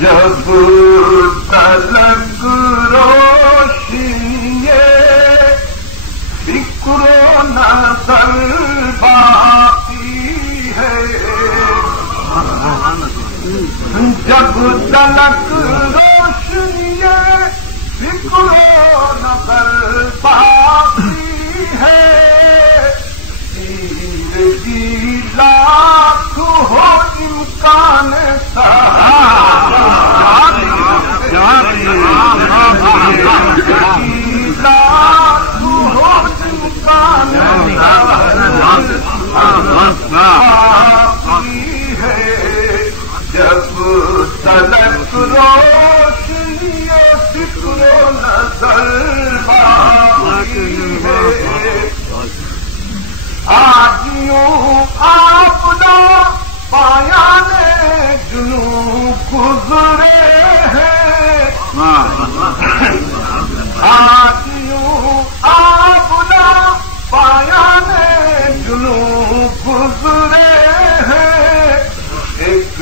जब तलक रोशनिए फिक्रो नजर बाकी है, जब तलक रोशनिए फिक्रो नजर बाकी है, जिंदगी लाख हो इम्कान जब तलक रोशनिए फिक्रो नजर बाकी है, आज यूं आपदा पाया ने जुनू गुजरे हैं, आज यूं आपदा पाया ने जुनू गुजरे हैं, एक